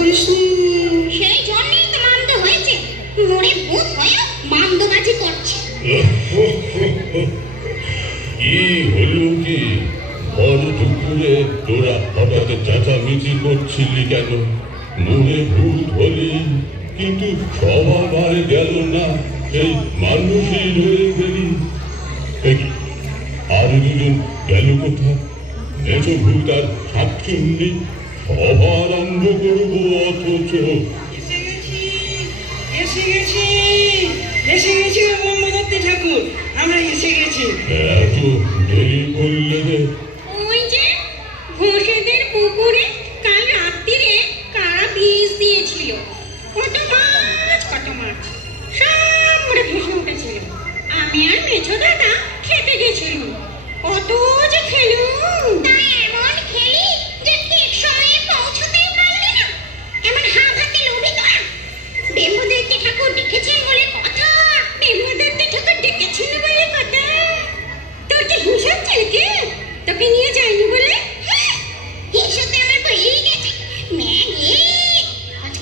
করিসনি। সেই জন্যই তো মামদো হয়েছে, মরে ভূত হয়ে মামদোবাজি করছে। কি হলো কি? বড় দুপুরে তোরা হঠাৎ চেঁচামেচি করছিলি কেন? মনে ভূত হলি, কিন্তু স্বভাব আর গেল না, সেই মানুষই রয়ে গেলি। আর দুজন গেল কোথায়? মেছো ভূত আর শাকচুন্নি সভা আরম্ভ করবো, অথচ এসে গেছি ব্রহ্মদত্ত ঠাকুর, আমরা এসে গেছি। এত দেরি করলে রে? ওই যে ঘোষেদের পুকুরে কাল রাত্রিরে কারা বীজ দিয়েছিল, কত মাছ সব মরে ভেসে উঠেছিল। আমি আর মেছো দাদা খেতে গেছিলাম, কত যে খেলুম। তাই এমন খেলি যে ঠিক সময়ে পৌঁছতেই পারলি না। এমন হাতে লোভী তোরা। ব্রহ্মদত্ত ঠাকুর ডেকেছেন বলে কথা, ব্রহ্মদত্ত ঠাকুর ডেকেছেন বলে কথা। তোর কি হিসাব চলকে? তোকে নিয়ে যাইনি বলে হিসাবে আমার বই গেছে। ম্যাগে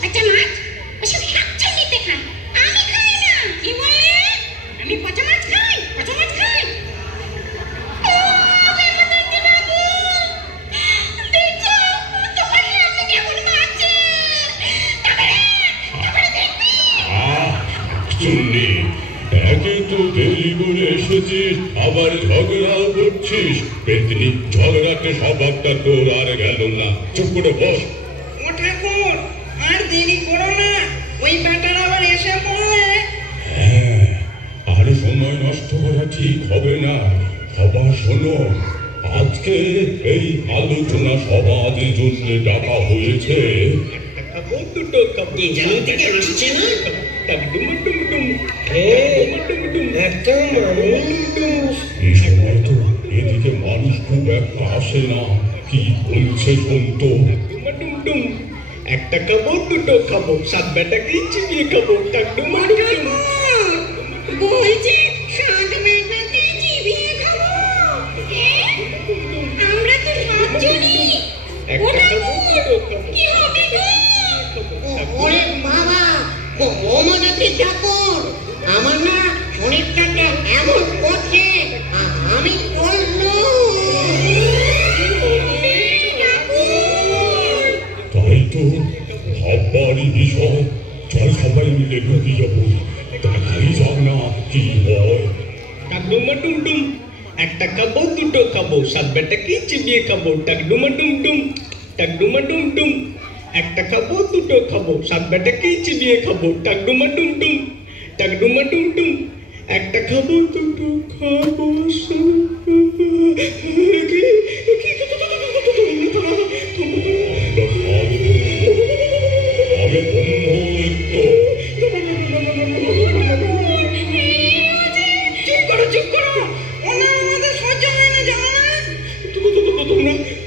পচা মাছ ওসব খাচ্ছেন নিতে খান, আমি খাই না। কি বললে? আমি পচা মাছ খাই? একে তো দেরি করে এসেছিস, আবার ঝগড়াও করছিস। পেতনি ঝগড়াতে স্বভাবটা তোর আর গেল না। চুপ করে বস। ও ঠাকুর, আর দেরি করো না, ওই ব্যাটার আবার এসে পড়লে। হ্যাঁ, আর সময় নষ্ট করা ঠিক হবে না। সবার শোনো, আজকে এই আলোচনা সভাদের জন্য ডাকা হয়েছে। এই সময় তো এদিকে মানুষ খুব একটা আসে না। কি বলছে শুনতো? একটা খাবো, দুটো খাবো, সাত বেটাকেই চিবিয়ে খাবো। বলছে সাত বেটাকে চিবিয়ে খাবো। আমরা তো সাতজনই। একটা খাবো, দুটো খাবো। কি হবে গো? ওরে বাবা, ব্রহ্মদত্ত ঠাকুর, আমার না শরীরটাকে এমন করছে, আমি করলো। তাই তো ভাববারই বিষয়। চল সবাই মিলে ঢুকে যাবো, দেখাই যাক না কি হয়। একটা খাবো, দুটো খাবো, সাত বেটাকেই চিবিয়ে খাবো। টাকডুমা ডুম ডুম। একটা খাবো, দুটো খাবো, সাত বেটাকেই চিবিয়ে খাবো। টাকডুমা ডুম ডুম। একটা খাবো, দুটো খাবো,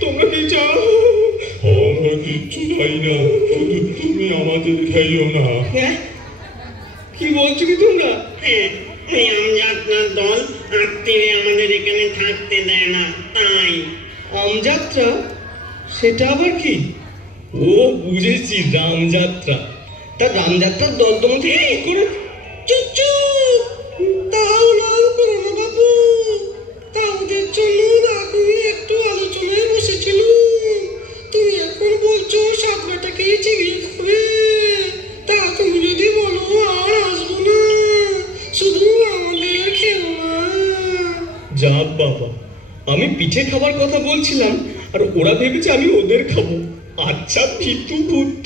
তোমরা কি চাও? আমরা কিচ্ছু চাই না, শুধু তুমি আমাদের খাইও না। কি বলছো কি তোমরা? ওই আমযাত্রার দল আত্মীয় আমাদের এখানে থাকতে দেয় না, তাই। আমযাত্রা? সেটা আবার কি? ও বুঝেছি, রামযাত্রা। তা রামযাত্রার দল তোমাকে করে তাও লাল করো না বাবু, তা ওদের জন্য আমি একটু আলোচনায় বসেছিল। তুমি এখন বলছো সাত বেটাকেই চিবিয়ে খাবে। তা তুমি যদি বলো আর আসবো না, শুধু আমাদের খেও না। যা বাবা, আমি পিঠে খাবার কথা বলছিলাম আর ওরা ভেবেছে আমি ওদের খাবো। আচ্ছা ভিতু ভূত,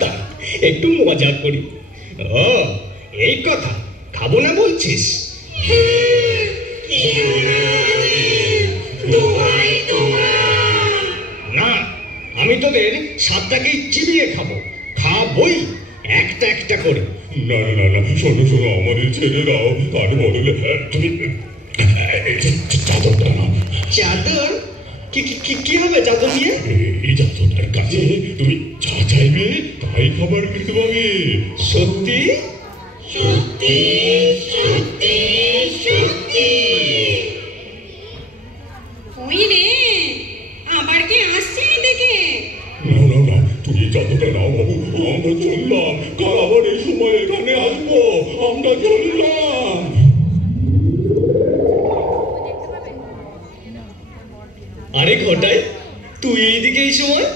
দাঁড়া একটু মজা করি। ও এই কথা, খাবো না বলছিস? না, আমি তোদের সাতটাকেই চিবিয়ে খাবো। খাবই একটা একটা করে। না না না, শোনো শোনো, আমাদের ছেড়ে দাও। তার বদলে তুমি চাদরটা না। চাদর? কি হবে চাদর নিয়ে? এই চাদরটার কাছে তুমি যা চাইবে তাই খাবার কিন্তু পাবে। সত্যি? সত্যি সত্যি সত্যি। ওই রে, আবার কি আসছে এদিকে? না না না, তুই এই চাদরটা নাও বাবু, আমরা চললাম, কাল আবার এই সময় এখানে আসবো, আমরা চললাম। আরে ঘটাই, তুই এইদিকে এই সময়?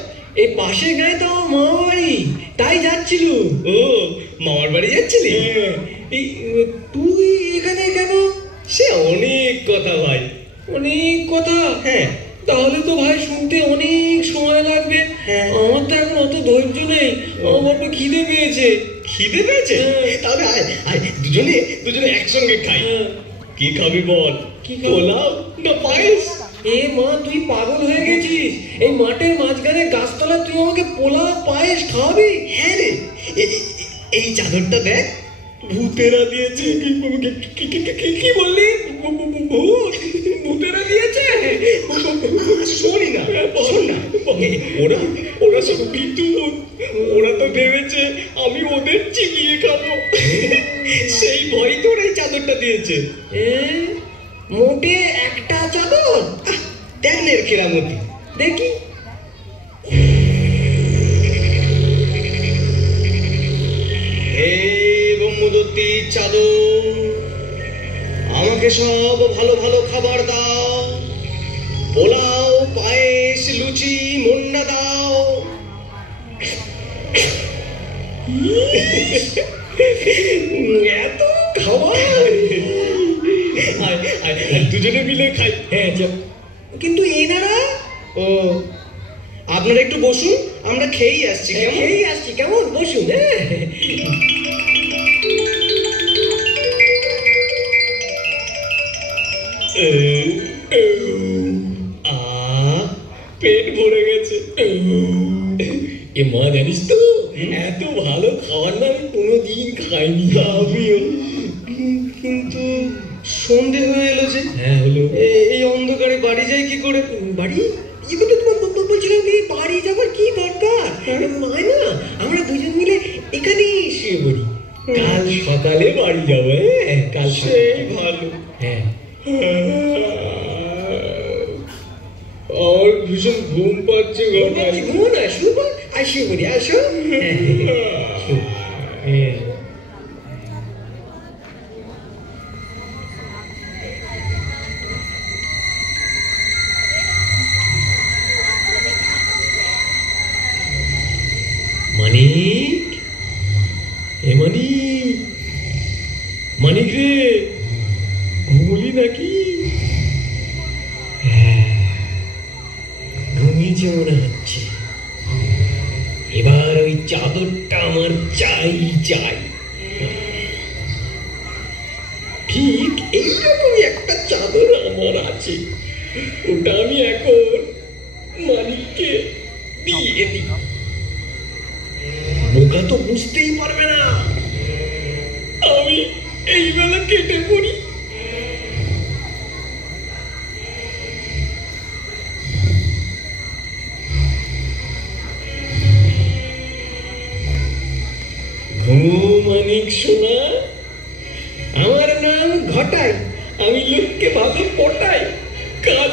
এই পাশে গায়ে তো আমার মামা বাড়ি, তাই যাচ্ছিল। ও, মামার বাড়ি যাচ্ছিলি? এই তুই এখানে কেন? সে অনেক কথা ভাই। অনেক কথা? হ্যাঁ। তাহলে তো ভাই শুনতে অনেক সময় লাগবে। হ্যাঁ। আমার তো এখন অত ধৈর্য নেই, আমার বড্ড খিদে পেয়েছে। খিদে পেয়েছে? হ্যাঁ। তাহলে আয় আয়, দুজনে একসঙ্গে খাই। হ্যাঁ। কি খাবি বল? কি খাবো? পোলাও না পায়েস? এ মা, তুই পাগল হয়ে গেছিস? এই মাঠের মাঝখানে গাছতলা তুই আমাকে পোলাও পায়েস খাওয়াবি? হ্যাঁ রে, এই চাদরটা দেখ, ভূতেরা দিয়েছে। কি বললি? ভূত? ভূতেরা দিয়েছে? শোন না, শোন না, ওরা সব বিদ্যুৎ। ওরা তো ভেবেছে আমি ওদের চিবিয়ে খাবো, সেই ভয় তো ওরা এই চাদরটা দিয়েছে। মোটে একটা চাদর? দেখ না এর কেরামতি, দেখি। হে ব্রহ্মদত্তী চাদর, আমাকে সব ভালো ভালো খাবার দাও, পোলাও পায়েস লুচি মুন্ডা দাও। এত খাবার? দুজনে মিলে খাই। হ্যাঁ, কিন্তু এনারা? ও, আপনারা একটু বসুন, আমরা খেয়েই আসছি। কেমন? খেয়েই আসছি, কেমন? বসুন। হ্যাঁ, পেট ভরে গেছে। এ মা, জানিস তো এত ভালো খাবার না আমি কোনোদিন খাইনি। আমিও। কিন্তু সন্ধে হয়ে এলো যে। হ্যাঁ, হলো। এই অন্ধকারে বাড়ি যাই কি করে? বাড়ি? এগুলো তোমার বলছিলাম যে বাড়ি যাবার কি দরকার? মায় না, আমরা দুজন মিলে এখানেই শুয়ে পড়ি। কাল সকালে বাড়ি যাবো। হ্যাঁ, কাল সেই ভালো। হ্যাঁ। আমার ভীষণ ঘুম পাচ্ছে। ঘুমো না, শুয়ে পড়। আর শুয়ে পড়ি, আসো। হ্যাঁ। মানিক, এ মানিক, মানিক রে, ঘুমলি নাকি? ঘুমিয়েছে মনে হচ্ছে। এবার ওই চাদরটা আমার চাই চাই। ঠিক এইরকমই একটা চাদর আমার আছে, ওটা আমি এখন মানিককে দিয়ে দিই। বোকা তো বুঝতেই পারবে না আমি এই বেলা কেটে পড়ি। মানিক সোনা, আমার নাম ঘটাই, আমি লোককে ভালো পটাই, কাজ